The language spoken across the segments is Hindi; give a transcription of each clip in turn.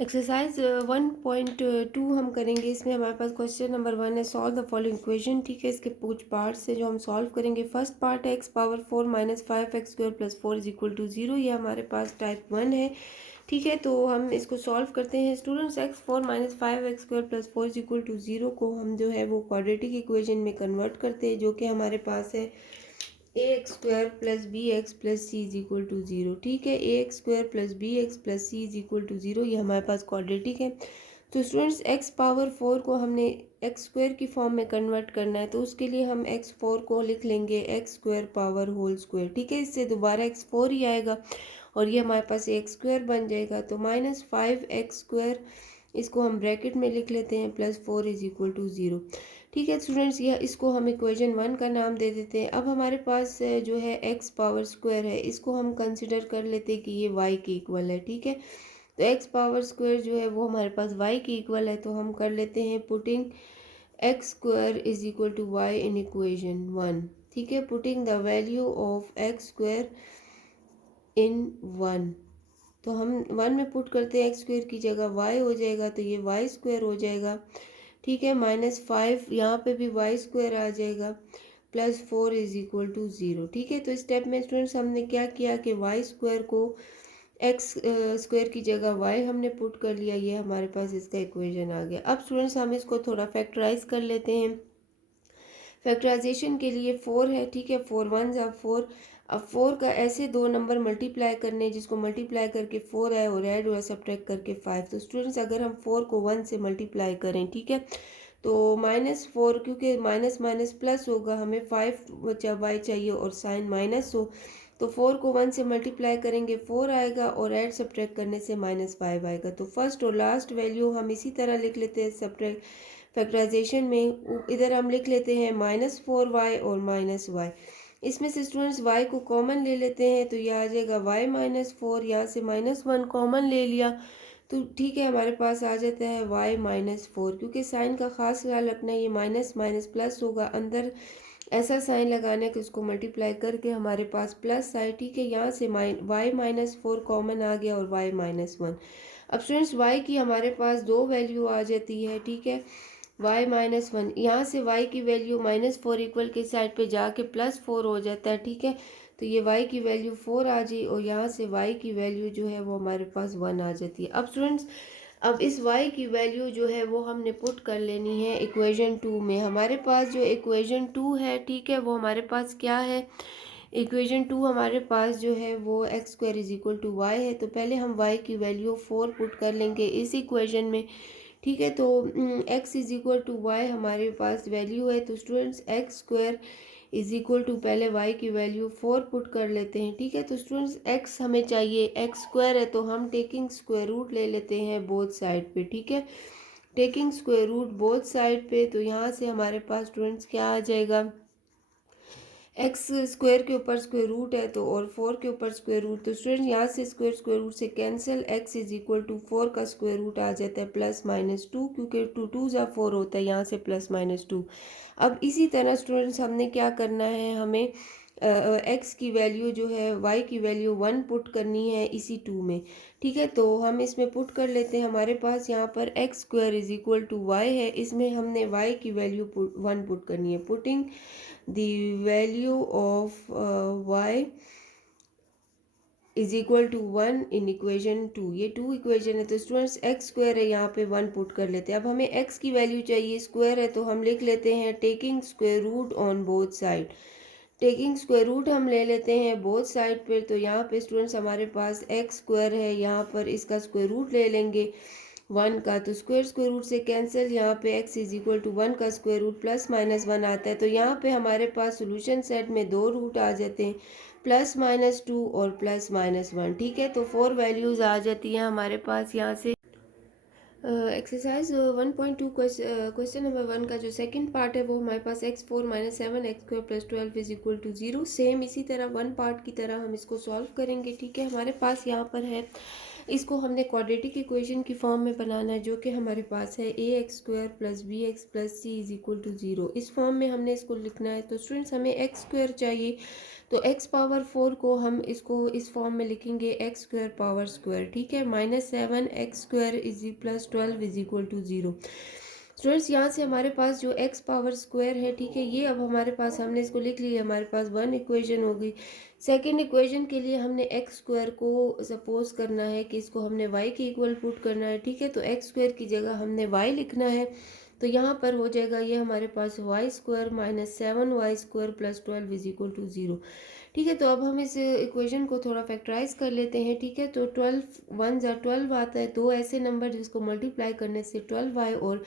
एक्सरसाइज 1.2 हम करेंगे। इसमें हमारे पास क्वेश्चन नंबर 1 है, सॉल्व द फॉलोइंग इक्वेशन। ठीक है, इसके कुछ पार्ट्स है जो हम सॉल्व करेंगे। फर्स्ट पार्ट है x⁴ minus 5x² plus 4 is equal to 0। ये हमारे पास टाइप 1 है। ठीक है, तो हम इसको सॉल्व करते हैं students. x⁴ minus 5x² plus 4 is equal to 0 को हम जो है वो क्वाड्रेटिक इक्वेशन में कन्वर्ट करते हैं, जो कि हमारे पास है ax² plus bx plus c is equal to 0। ठीक है, ax² plus bx plus c is equal to 0, ये हमारे पास क्वाड्रेटिक है। तो स्टूडेंट्स x⁴ को हमने x² की फॉर्म में कन्वर्ट करना है, तो उसके लिए हम x⁴ को लिख लेंगे x² पावर होल स्क्वायर। ठीक है, इससे दोबारा x4 ही आएगा और ये हमारे पास x² बन जाएगा। तो माइनस 5x², इसको हम ब्रैकेट में लिख लेते हैं, प्लस 4 इज इक्वल टू 0। ठीक है स्टूडेंट्स, यह इसको हम इक्वेशन 1 का नाम दे देते हैं। अब हमारे पास जो है x⁴ है, इसको हम कंसिडर कर लेते हैं कि ये y के इक्वल है। ठीक है, तो x⁴ जो है वो हमारे पास y के इक्वल है, तो हम कर लेते हैं putting x² is equal to y in equation 1। ठीक है, putting the value of x² in 1, तो हम 1 में पुट करते हैं, x² की जगह y हो जाएगा, तो ये y² हो जाएगा। ठीक है, -5 यहाँ पे भी y² आ जाएगा, प्लस 4 इज इक्वल टू 0। ठीक है, तो इस स्टेप में स्टूडेंट्स हमने क्या किया कि y² को x² की जगह y हमने पुट कर लिया, ये हमारे पास इसका इक्वेशन आ गया। अब स्टूडेंट्स हम इसको थोड़ा फैक्टराइज कर लेते हैं। फैक्टराइजेशन के लिए 4 है। ठीक है, 4 1 ज़ा 4। अब 4 का ऐसे दो नंबर मल्टीप्लाई करने, जिसको मल्टीप्लाई करके 4 आए और ऐड हुआ सब्ट्रैक्ट करके 5। तो स्टूडेंट्स अगर हम 4 को 1 से मल्टीप्लाई करें, ठीक है, तो -4, क्योंकि माइनस माइनस प्लस होगा, हमें 5 बचा y चाहिए और साइन माइनस हो, तो 4 को 1 से मल्टीप्लाई करेंगे 4 आएगा और ऐड सब्ट्रैक्ट करने से -5 आएगा। तो फर्स्ट और लास्ट वैल्यू हम इसी तरह लिख लेते हैं सब्ट्रैक्ट फैक्टराइजेशन में। इधर हम लिख लेते हैं -4y और -y। इसमें से स्टूडेंट्स y को कॉमन ले लेते हैं, तो यह आ जाएगा y-4, यहाँ से -1 कॉमन ले लिया, तो ठीक है, हमारे पास आ जाता है y-4। क्योंकि साइन का खास ख्याल रखना है, ये माइनस माइनस प्लस होगा, अंदर ऐसा साइन लगाना है कि उसको मल्टीप्लाई करके हमारे पास प्लस आए। ठीक है, यहाँ से y-4 कॉमन आ गया और y-1। अब स्टूडेंट्स y की हमारे पास दो वैल्यू आ जाती है। ठीक है, y-1, यहाँ से y की वैल्यू -4 इक्वल के साइड पे जाके +4 हो जाता है। ठीक है, तो ये y की वैल्यू 4 आ जाए और यहाँ से y की वैल्यू जो है वो हमारे पास 1 आ जाती है। अब स्टूडेंट्स, अब इस y की वैल्यू जो है वो हमने पुट कर लेनी है इक्वेशन 2 में। हमारे पास जो इक्वेशन 2 है, ठीक है, वो हमारे पास क्या है, इक्वेशन 2 हमारे पास जो है वो x² is equal to y है। तो पहले हम y की वैल्यू 4 पुट कर लेंगे इस इक्वेशन में। ठीक है, तो x is equal to y हमारे पास वैल्यू है, तो students x² is equal to पहले y की वैल्यू 4 पुट कर लेते हैं। ठीक है, तो स्टूडेंट्स x हमें चाहिए, x² है, तो हम टेकिंग स्क्वायर रूट ले लेते हैं बोथ साइड पे। ठीक है, taking square root both side पे, तो यहाँ से हमारे पास स्टूडेंट्स क्या आ जाएगा, x² के ऊपर स्क्वायर रूट है तो, और 4 के ऊपर स्क्वायर रूट, तो स्टूडेंट यहाँ से स्क्वायर रूट से cancel, x is equal to 4 का स्क्वायर रूट आ जाता है +-2, क्योंकि 2 2 ज़ा 4 होता है, यहाँ से +-2। अब इसी तरह स्टूडेंट्स हमने क्या करना है, हमें x की वैल्यू जो है, y की वैल्यू 1 पुट करनी है इसी 2 में। ठीक है, तो हम इसमें पुट कर लेते हैं। हमारे पास यहाँ पर x² is equal to y है, इसमें हमने y की वैल्यू 1 पुट करनी है। Putting the value of y is equal to 1 in equation 2। ये 2 इक्वेशन है, तो स्टूडेंट्स x² है, यहाँ पे 1 पुट कर लेते हैं। अब हमें x की वैल्यू चाहिए, स्क्वायर है, तो हम लिख लेते हैं taking square root on both side. Taking square root हम ले लेते हैं बोथ साइड पर, तो यहाँ पे स्टूडेंट्स हमारे पास x² है, यहाँ पर इसका स्क्वायर रूट ले लेंगे 1 का, तो स्क्वायर रूट से कैंसिल, यहाँ पे x इज इक्वल टू 1 का स्क्वायर रूट +-1 आता है, तो यहाँ पे हमारे पास सोल्यूशन सेट में दो रूट आ जाते हैं, +-2 और +-1। ठीक है, तो 4 वैल्यूज़ आ जाती हैं हमारे पास यहाँ से। एक्सरसाइज 1.2 क्वेश्चन नंबर 1 का जो सेकंड पार्ट है वो हमारे पास x⁴ - 7x² + 12 is equal to 0। Same इसी तरह 1 पार्ट की तरह हम इसको सॉल्व करेंगे। ठीक है, हमारे पास यहाँ पर है इसको हमने क्वाड्रेटिक इक्वेशन की फॉर्म में बनाना है, जो कि हमारे पास है ax² + bx + c = 0। इस फॉर्म में हमने इसको लिखना है। तो स्टूडेंट्स हमें x² चाहिए, तो x पावर 4 को हम इसको इस फॉर्म में लिखेंगे x² पावर स्क्वायर, ठीक है, -7x² + 12 = 0। स्टूडेंट्स यहाँ से हमारे पास जो x पावर स्क्वायर है, ठीक है, ये अब हमारे पास हमने इसको लिख लिया, हमारे पास 1 इक्वेशन होगी। सेकंड इक्वेशन के लिए हमने एक्स स्क्वायर को सपोज करना है कि इसको हमने y के इक्वल पुट करना है, ठीक है, तो एक्स स्क्वायर की जगह हमने y लिखना है। तो यहाँ पर हो जाएगा ये हमारे पास y² - 7y² + 12 = 0, ठीक है। तो अब हम इस इक्वेशन को थोड़ा फैक्टराइज कर लेते हैं, ठीक है। तो 12 1 ज़ा 12 आता है, दो ऐसे नंबर जिसको मल्टीप्लाई करने से 12y और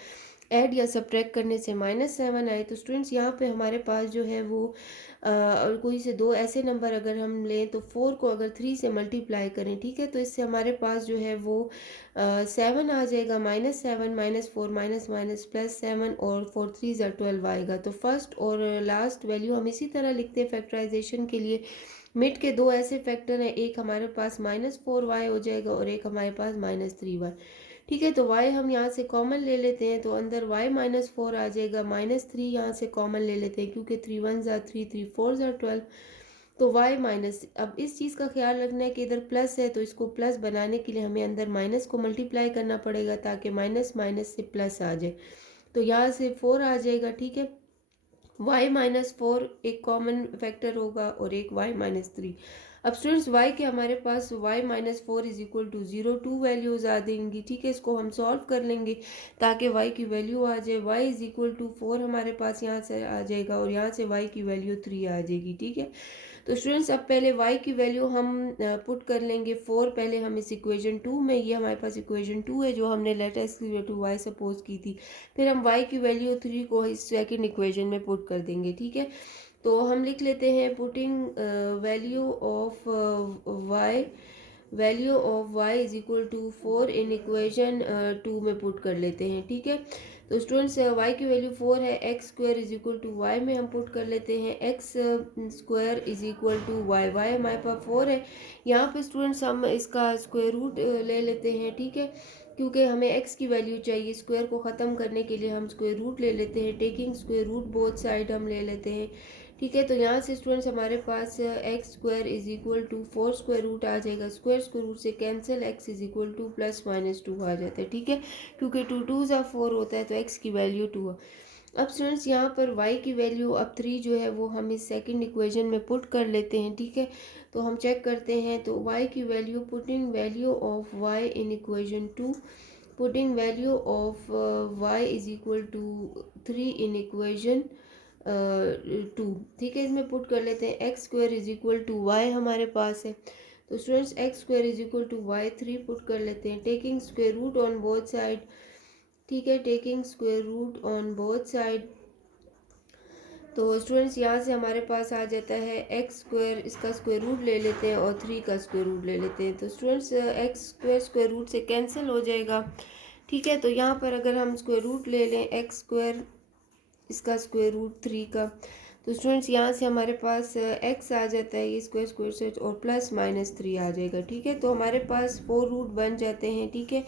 ऐड या सब्ट्रैक्ट करने से -7 आए। तो स्टूडेंट्स यहाँ पे हमारे पास जो है वो और कोई से दो ऐसे नंबर अगर हम लें तो 4 को अगर 3 से मल्टीप्लाई करें, ठीक है, तो इससे हमारे पास जो है वो 7 आ जाएगा, -7 -4 माइनस प्लस 7 और 4 3 ज़ा 12 आएगा। तो फर्स्ट और लास्ट वैल्यू हम इसी तरह लिखते हैं फैक्टराइजेशन के लिए। मिड के दो ऐसे फैक्टर हैं, एक हमारे पास -4y हो जाएगा और एक हमारे पास -3y, ठीक है। तो y हम यहाँ से कॉमन ले लेते हैं, तो अंदर y -4 आ जाएगा, -3 यहाँ से कॉमन ले लेते हैं क्योंकि 3 1 ज़ा 3 3 4 ज़ा 12। तो y माइनस, अब इस चीज़ का ख्याल रखना है कि इधर प्लस है, तो इसको प्लस बनाने के लिए हमें अंदर माइनस को मल्टीप्लाई करना पड़ेगा ताकि माइनस माइनस से प्लस आ जाए। तो यहाँ से 4 आ जाएगा, ठीक है। y -4 एक कॉमन फैक्टर होगा और एक y -3। अब स्टूडेंट्स y के हमारे पास y -4 = 0 2 वैल्यूज़ आ देंगी, ठीक है। इसको हम सॉल्व कर लेंगे ताकि y की वैल्यू आ जाए। y = 4 हमारे पास यहाँ से आ जाएगा और यहाँ से y की वैल्यू 3 आ जाएगी, ठीक है। तो स्टूडेंट्स अब पहले y की वैल्यू हम पुट कर लेंगे 4 पहले हम इस इक्वेशन 2 में, ये हमारे पास इक्वेशन 2 है जो हमने लेट x = y सपोज की थी। फिर हम y की वैल्यू 3 को इस सेकंड इक्वेशन में पुट कर देंगे, ठीक है। तो हम लिख लेते हैं putting value of y = 4 in equation 2 में पुट कर लेते हैं, ठीक है। तो स्टूडेंट्स y की वैल्यू 4 है, x² = y में हम पुट कर लेते हैं x² = y हमारे पास 4 है। यहाँ पे स्टूडेंट्स हम इसका स्क्वायर रूट ले लेते हैं, ठीक है, क्योंकि हमें x की वैल्यू चाहिए। स्क्वायर को ख़त्म करने के लिए हम स्क्वायर रूट ले लेते हैं, taking square root both side हम ले लेते हैं, ठीक है। तो यहाँ से स्टूडेंट्स हमारे पास x² = 4 स्क्वायर रूट आ जाएगा, स्क्वायर रूट से कैंसिल, x = +-2 आ जाता है, ठीक है, क्योंकि 2 2 ज़ा 4 होता है तो x की वैल्यू 2 है। अब स्टूडेंट्स यहाँ पर y की वैल्यू अब 3 जो है वो हम इस सेकंड इक्वेशन में पुट कर लेते हैं, ठीक है। तो हम चेक करते हैं, तो y की value, putting value of y in equation 2, putting value of y = 3 in equation 2, ठीक है, इसमें पुट कर लेते हैं। x² = y हमारे पास है, तो स्टूडेंट्स x² = y 3 पुट कर लेते हैं, taking square root on both side, ठीक है, taking square root on both side. तो स्टूडेंट्स यहाँ से हमारे पास आ जाता है x², इसका स्क्वायर रूट ले लेते हैं और 3 का स्क्वायर रूट ले लेते हैं। तो स्टूडेंट्स x² स्क्वायर रूट से कैंसिल हो जाएगा, ठीक है। तो यहाँ पर अगर हम स्क्वायर रूट ले लें x², इसका स्क्वायर रूट 3 का, तो स्टूडेंट्स यहाँ से हमारे पास x आ जाता है, ये स्क्वायर से और +-3 आ जाएगा, ठीक है। तो हमारे पास 4 रूट बन जाते हैं, ठीक है।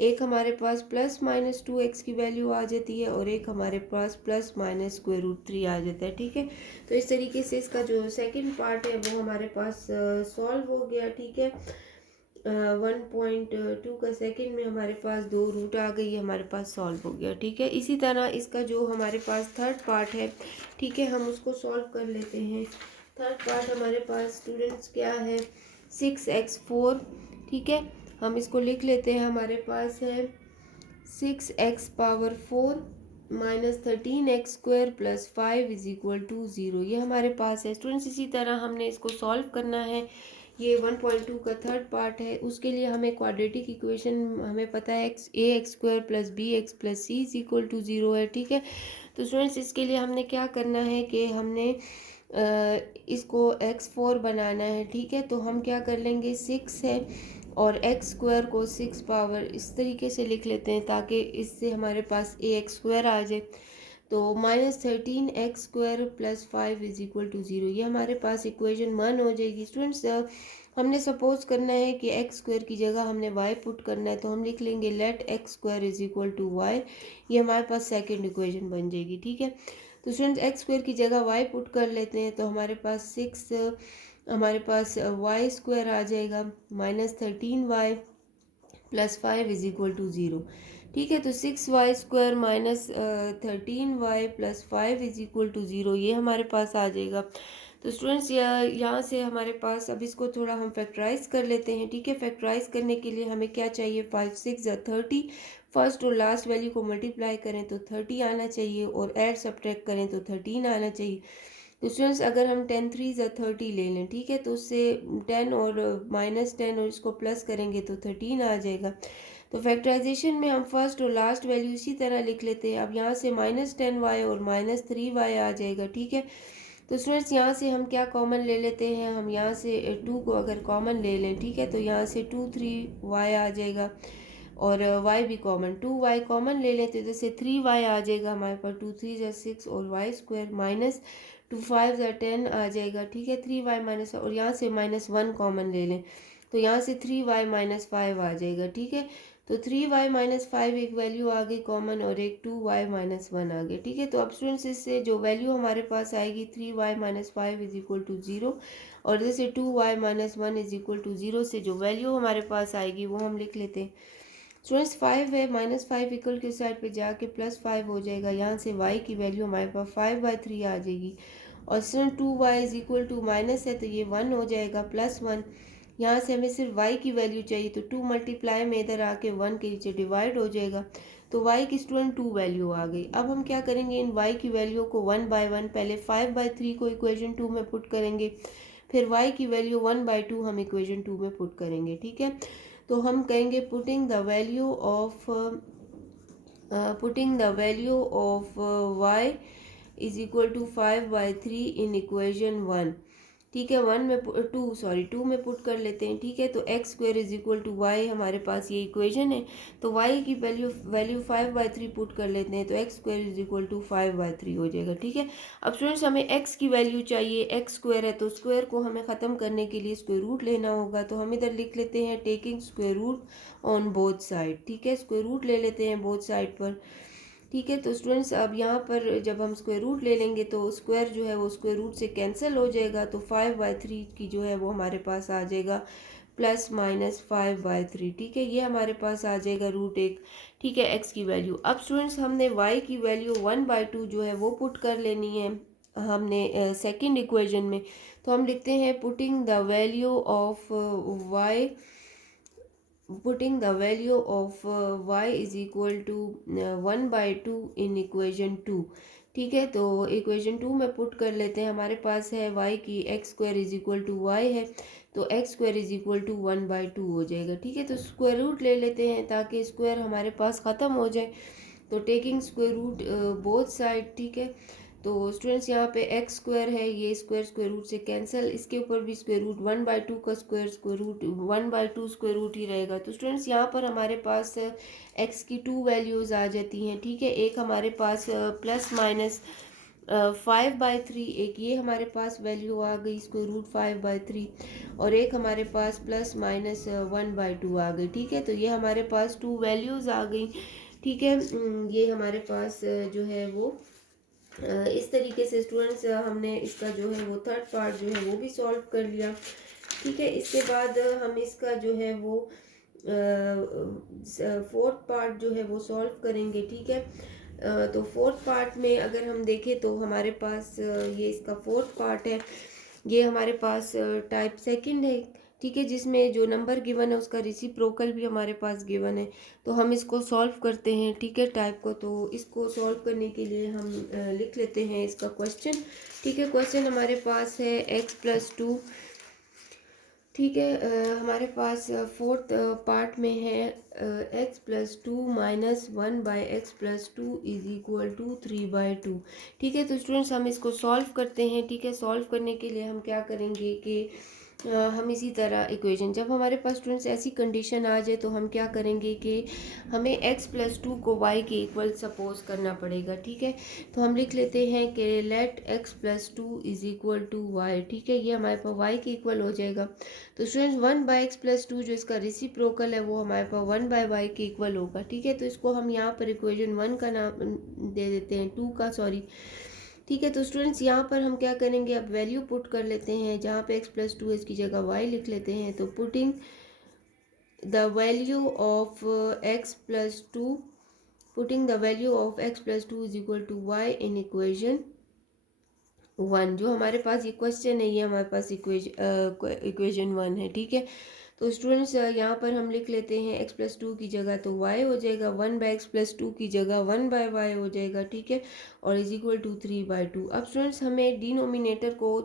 एक हमारे पास +-2 x की वैल्यू आ जाती है और एक हमारे पास +-√3 आ जाता है, ठीक है। तो इस तरीके से इसका जो सेकंड पार्ट है वो हमारे पास सॉल्व हो गया, ठीक है। 1.2 का सेकंड में हमारे पास 2 रूट आ गई, हमारे पास सॉल्व हो गया, ठीक है। इसी तरह इसका जो हमारे पास थर्ड पार्ट है, ठीक है, हम उसको सॉल्व कर लेते हैं। थर्ड पार्ट हमारे पास स्टूडेंट्स क्या है, 6x4, ठीक है, हम इसको लिख लेते हैं। हमारे पास है 6x पावर 4 -13x² + 5 = 0, ये हमारे पास है स्टूडेंट्स। इसी तरह हमने इसको सॉल्व करना है, ये 1.2 का थर्ड पार्ट है। उसके लिए हमें क्वाड्रेटिक इक्वेशन हमें पता है ax² + bx + c = 0 है, ठीक है। तो स्टूडेंट्स इसके लिए हमने क्या करना है कि हमने इसको x4 बनाना है, ठीक है। तो हम क्या कर लेंगे, 6 है और x² को 6 पावर इस तरीके से लिख लेते हैं ताकि इससे हमारे पास ax² आ जाए। तो -13x² + 5 इज इक्वल टू 0, ये हमारे पास इक्वेशन 1 हो जाएगी। स्टूडेंट्स हमने सपोज करना है कि x² की जगह हमने y पुट करना है, तो हम लिख लेंगे let x² is equal to y, ये हमारे पास सेकेंड इक्वेशन बन जाएगी। ठीक है, तो स्टूडेंट्स x² की जगह y पुट कर लेते हैं, तो हमारे पास 6 हमारे पास y² आ जाएगा, -13y + 5 इज इक्वल टू 0। ठीक है, तो 6y² - 13y + 5 is equal to 0, ये हमारे पास आ जाएगा। तो स्टूडेंट्स यहाँ से हमारे पास, अब इसको थोड़ा हम फैक्टराइज कर लेते हैं। ठीक है, फैक्टराइज करने के लिए हमें क्या चाहिए, 5 6 30, फर्स्ट और लास्ट वैल्यू को मल्टीप्लाई करें तो 30 आना चाहिए, और ऐड सब्ट्रैक्ट करें तो 13 आना चाहिए। तो स्टूडेंट्स अगर हम 10 3 30 ले लें, ठीक है, तो उससे 10 और -10 और इसको प्लस करेंगे तो 13 आ जाएगा। तो फैक्टराइजेशन में हम फर्स्ट और लास्ट वैल्यू इसी तरह लिख लेते हैं। अब यहाँ से -10y और -3y आ जाएगा। ठीक है, तो स्टूडेंट्स यहाँ से हम क्या कॉमन ले लेते हैं, हम यहाँ से 2 को अगर कॉमन ले लें, ठीक है, तो यहाँ से 2 3y आ जाएगा, और y भी कॉमन, 2y कॉमन ले लेते, जैसे 3y आ जाएगा हमारे पास, 2 3 6 और y² माइनस 2 5 10 आ जाएगा। ठीक है, 3y माइनस, और यहाँ से -1 कॉमन ले लें, तो यहाँ से 3y - 5 आ जाएगा। ठीक है, तो 3y - 5 एक वैल्यू आ गई कॉमन, और एक 2y - 1 आ गई। ठीक है, तो अब स्टूडेंट्स इससे जो वैल्यू हमारे पास आएगी 3y - 5 इज इक्वल टू 0, और जैसे 2y - 1 इज इक्वल टू 0 से जो वैल्यू हमारे पास आएगी वो हम लिख लेते हैं। स्टूडेंट्स 5 है, -5 इक्वल के साइड पे जाके +5 हो जाएगा, यहाँ से y की वैल्यू हमारे पास 5/3 आ जाएगी, और student 2y is equal to minus है तो ये 1 हो जाएगा, +1, यहाँ से हमें सिर्फ y की वैल्यू चाहिए, तो 2 मल्टीप्लाई में इधर आके 1 के नीचे डिवाइड हो जाएगा, तो y की स्टूडेंट 2 वैल्यू आ गई। अब हम क्या करेंगे, इन y की वैल्यू को 1/1, पहले 5/3 को इक्वेशन 2 में पुट करेंगे, फिर y की वैल्यू 1/2 हम इक्वेशन 2 में पुट करेंगे। ठीक है, तो हम कहेंगे putting the value of y is equal to 5/3 in equation 1। ठीक है, 2 में पुट कर लेते हैं। ठीक है, तो x² is equal to y हमारे पास ये इक्वेशन है, तो y की वैल्यू 5/3 पुट कर लेते हैं, तो x² इज इक्वल टू 5/3 हो जाएगा। ठीक है, अब स्टूडेंट्स हमें x की वैल्यू चाहिए, x² है तो स्क्वायर को हमें ख़त्म करने के लिए स्क्वायर रूट लेना होगा, तो हम इधर लिख लेते हैं taking square root on both side. ठीक है, स्क्वायर रूट ले लेते हैं बोथ साइड पर। ठीक है, तो स्टूडेंट्स अब यहाँ पर जब हम स्क्वायर रूट ले लेंगे तो स्क्वायर जो है वो स्क्वायर रूट से कैंसिल हो जाएगा, तो 5/3 की जो है वो हमारे पास आ जाएगा +-5/3। ठीक है, ये हमारे पास आ जाएगा √1। ठीक है, x की वैल्यू। अब स्टूडेंट्स हमने y की वैल्यू 1/2 जो है वो पुट कर लेनी है हमने सेकंड इक्वेशन में, तो हम लिखते हैं putting the value of y is equal to 1/2 in equation 2। ठीक है, तो इक्वेशन 2 में पुट कर लेते हैं, हमारे पास है y की x² is equal to y है, तो x² इज इक्वल टू 1/2 हो जाएगा। ठीक है, तो स्क्वायर रूट ले लेते हैं ताकि स्क्वायर हमारे पास ख़त्म हो जाए, तो taking square root both side. ठीक है, तो स्टूडेंट्स यहाँ पे x² है, ये स्क्वायर रूट से कैंसिल, इसके ऊपर भी स्क्वायर रूट, 1/2 का स्क्वायर रूट 1/2 स्क्वायर रूट ही रहेगा। तो स्टूडेंट्स यहाँ पर हमारे पास x की 2 वैल्यूज़ आ जाती हैं। ठीक है, एक हमारे पास +-5/3, एक ये हमारे पास वैल्यू आ गई स्क्वायर रूट 5/3, और एक हमारे पास +-1/2 आ गई। ठीक है, तो ये हमारे पास 2 वैल्यूज़ आ गई। ठीक है, ये हमारे पास जो है वो इस तरीके से स्टूडेंट्स हमने इसका जो है वो थर्ड पार्ट जो है वो भी सॉल्व कर लिया। ठीक है, इसके बाद हम इसका जो है वो फोर्थ पार्ट जो है वो सॉल्व करेंगे। ठीक है, तो फोर्थ पार्ट में अगर हम देखें तो हमारे पास ये इसका फोर्थ पार्ट है, ये हमारे पास टाइप सेकंड है। ठीक है, जिसमें जो नंबर गिवन है उसका रेसिप्रोकल भी हमारे पास गिवन है, तो हम इसको सॉल्व करते हैं। ठीक है, टाइप को, तो इसको सॉल्व करने के लिए हम लिख लेते हैं इसका क्वेश्चन। ठीक है, क्वेश्चन हमारे पास है x+2। ठीक है, हमारे पास फोर्थ पार्ट में है x+2 - 1/x+2 is equal to 3/2। ठीक है, तो स्टूडेंट्स हम इसको सॉल्व करते हैं। ठीक है, सॉल्व करने के लिए हम क्या करेंगे कि हम इसी तरह इक्वेशन, जब हमारे पास स्टूडेंट्स ऐसी कंडीशन आ जाए तो हम क्या करेंगे कि हमें x+2 को y के इक्वल सपोज करना पड़ेगा। ठीक है, तो हम लिख लेते हैं कि let x+2 is equal to y. ठीक है, ये हमारे पास y के इक्वल हो जाएगा। तो स्टूडेंट्स 1/x+2 जो इसका रेसिप्रोकल है वो हमारे पास 1/y के इक्वल होगा। ठीक है, तो इसको हम यहाँ पर इक्वेशन 1 का नाम दे देते हैं, 2 का सॉरी। ठीक है, तो स्टूडेंट्स यहाँ पर हम क्या करेंगे, अब वैल्यू पुट कर लेते हैं। जहाँ पे x+2 इसकी जगह y लिख लेते हैं। तो putting the value of x+2 putting the value of x+2 is equal to y in equation 1। जो हमारे पास ये क्वेश्चन है ये हमारे पास इक्वेशन 1 है। ठीक है, तो स्टूडेंट्स यहाँ पर हम लिख लेते हैं x+2 की जगह तो y हो जाएगा, 1/x+2 की जगह 1/y हो जाएगा। ठीक है, और इज इक्वल टू 3/2। अब स्टूडेंट्स हमें डिनोमिनेटर को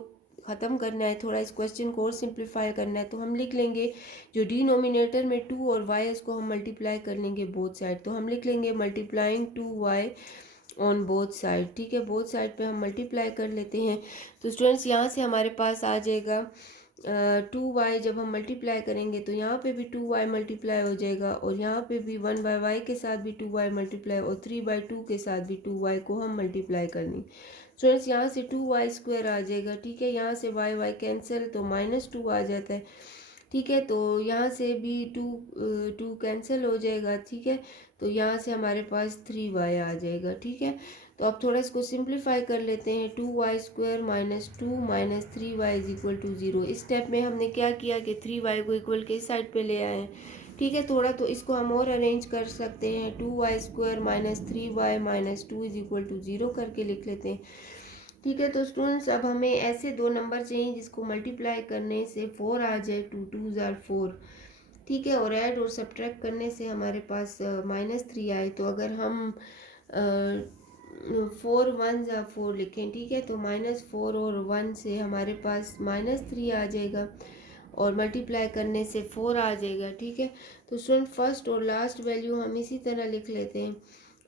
ख़त्म करना है, थोड़ा इस क्वेश्चन को और सिंप्लीफाई करना है। तो हम लिख लेंगे जो डिनोमिनेटर में 2 और y इसको हम मल्टीप्लाई कर लेंगे बोथ साइड। तो हम लिख लेंगे multiplying 2y on both side. ठीक है, बोथ साइड पे हम मल्टीप्लाई कर लेते हैं। तो स्टूडेंट्स यहाँ से हमारे पास आ जाएगा 2y। जब हम मल्टीप्लाई करेंगे तो यहाँ पे भी 2y मल्टीप्लाई हो जाएगा और यहाँ पे भी 1/y के साथ भी 2y मल्टीप्लाई और 3/2 के साथ भी 2y को हम मल्टीप्लाई करनी। स्टूडेंट्स यहाँ से 2y² आ जाएगा। ठीक है, यहाँ से y कैंसिल तो -2 आ जाता है। ठीक है, तो यहाँ से भी 2 कैंसिल हो जाएगा। ठीक है, तो यहाँ से हमारे पास 3y आ जाएगा। ठीक है, तो अब थोड़ा इसको सिंप्लीफाई कर लेते हैं। 2y² - 2 - 3y is equal to 0। इस स्टेप में हमने क्या किया कि 3y को इक्वल के साइड पे ले आए हैं। ठीक है, थोड़ा तो इसको हम और अरेंज कर सकते हैं। 2y² - 3y - 2 is equal to 0 करके लिख लेते हैं। ठीक है, तो स्टूडेंट्स अब हमें ऐसे दो नंबर चाहिए जिसको मल्टीप्लाई करने से 4 आ जाए, 2 2s आर 4। ठीक है, और ऐड और सब्ट्रैक्ट करने से हमारे पास -3 आए। तो अगर हम 4 1s आर 4 लिखें, ठीक है, तो -4 और 1 से हमारे पास -3 आ जाएगा और मल्टीप्लाई करने से 4 आ जाएगा। ठीक है, तो स्टूडेंट फर्स्ट और लास्ट वैल्यू हम इसी तरह लिख लेते हैं।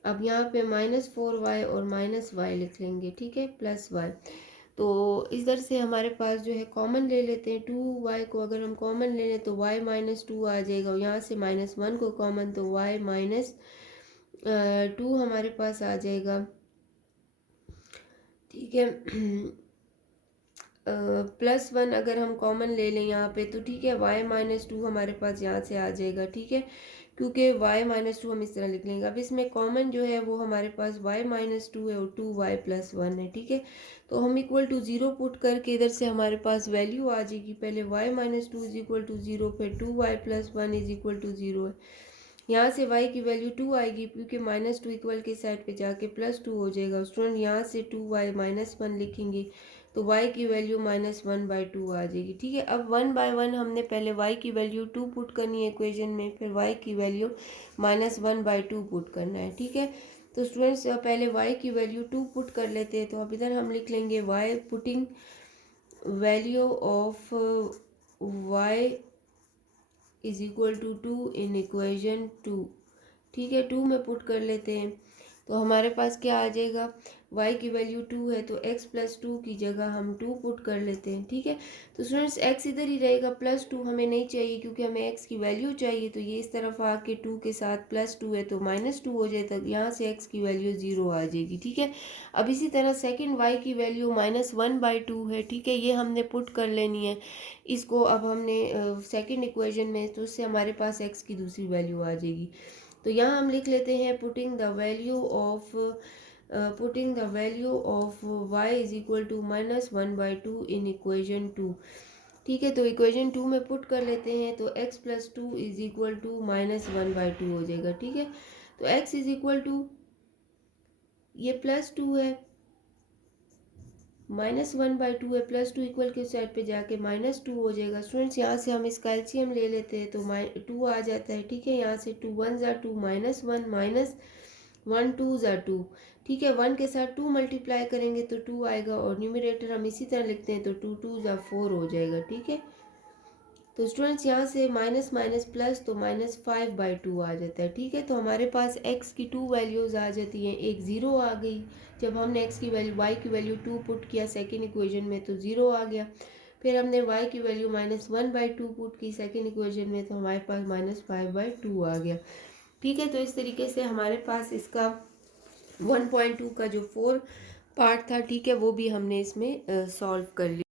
अब यहाँ पे -4y और -y लिख लेंगे। ठीक है, +y। तो इधर से हमारे पास जो है कॉमन ले लेते हैं। 2y को अगर हम कॉमन ले लें तो y -2 आ जाएगा और यहाँ से -1 को कॉमन तो y -2 हमारे पास आ जाएगा। ठीक है, +1 अगर हम कॉमन ले लें यहाँ पे तो ठीक है, y -2 हमारे पास यहाँ से आ जाएगा। ठीक है, क्योंकि y -2 हम इस तरह लिख लेंगे। अब इसमें कॉमन जो है वो हमारे पास y -2 है और 2y + 1 है। ठीक है, तो हम इक्वल टू 0 पुट करके इधर से हमारे पास वैल्यू आ जाएगी। पहले y -2 इज इक्वल टू 0, फिर 2y + 1 इज इक्वल टू 0 है। यहाँ से y की वैल्यू 2 आएगी क्योंकि -2 इक्वल के साइड पे जाके +2 हो जाएगा। स्टूडेंट यहाँ से 2y - 1 लिखेंगे तो y की वैल्यू -1/2 आ जाएगी। ठीक है, अब 1/1 हमने पहले y की वैल्यू 2 पुट करनी है इक्वेशन में, फिर y की वैल्यू -1/2 पुट करना है। ठीक है, तो स्टूडेंट्स पहले y की वैल्यू 2 पुट कर लेते हैं। तो अब इधर हम लिख लेंगे y putting value of y is equal to 2 in equation 2। ठीक है, 2 में पुट कर लेते हैं तो हमारे पास क्या आ जाएगा, y की वैल्यू 2 है तो x+2 की जगह हम 2 पुट कर लेते हैं। ठीक है, तो स्टूडेंट्स x इधर ही रहेगा, +2 हमें नहीं चाहिए क्योंकि हमें x की वैल्यू चाहिए। तो ये इस तरफ आके 2 के साथ +2 है तो -2 हो जाए, तक यहाँ से x की वैल्यू 0 आ जाएगी। ठीक है, अब इसी तरह सेकंड y की वैल्यू -1/2 है। ठीक है, ये हमने पुट कर लेनी है इसको। अब हमने सेकंड इक्वेशन में तो उससे हमारे पास x की दूसरी वैल्यू आ जाएगी। तो यहाँ हम लिख लेते हैं putting the value of y is equal to -1/2 in equation 2। ठीक है, तो इक्वेशन 2 में पुट कर लेते हैं तो x+2 इज इक्वल टू -1/2 हो जाएगा। ठीक है, तो x इज इक्वल टू ये +2 है, -1/2 है, +2 इक्वल के साइड पे जाके -2 हो जाएगा। स्टूडेंट्स यहाँ से हम इसका एलसीएम ले लेते हैं तो 2 आ जाता है। ठीक है, यहाँ से 2 1s आर 2 -1 -1 2s आर 2। ठीक है, 1 के साथ 2 मल्टीप्लाई करेंगे तो 2 आएगा और न्यूमरेटर हम इसी तरह लिखते हैं तो 2 2s आर 4 हो जाएगा। ठीक है, तो स्टूडेंट्स यहाँ से माइनस माइनस प्लस तो -5/2 आ जाता है। ठीक है, तो हमारे पास x की 2 वैल्यूज़ आ जाती हैं। एक 0 आ गई जब हमने x की वैल्यू y की वैल्यू 2 पुट किया सेकेंड इक्वेशन में तो 0 आ गया। फिर हमने y की वैल्यू -1/2 पुट की सेकेंड इक्वेशन में, तो हमारे पास -5/2 आ गया। ठीक है, तो इस तरीके से हमारे पास इसका 1.2 का जो 4 पार्ट था, ठीक है, वो भी हमने इसमें सॉल्व कर लिया।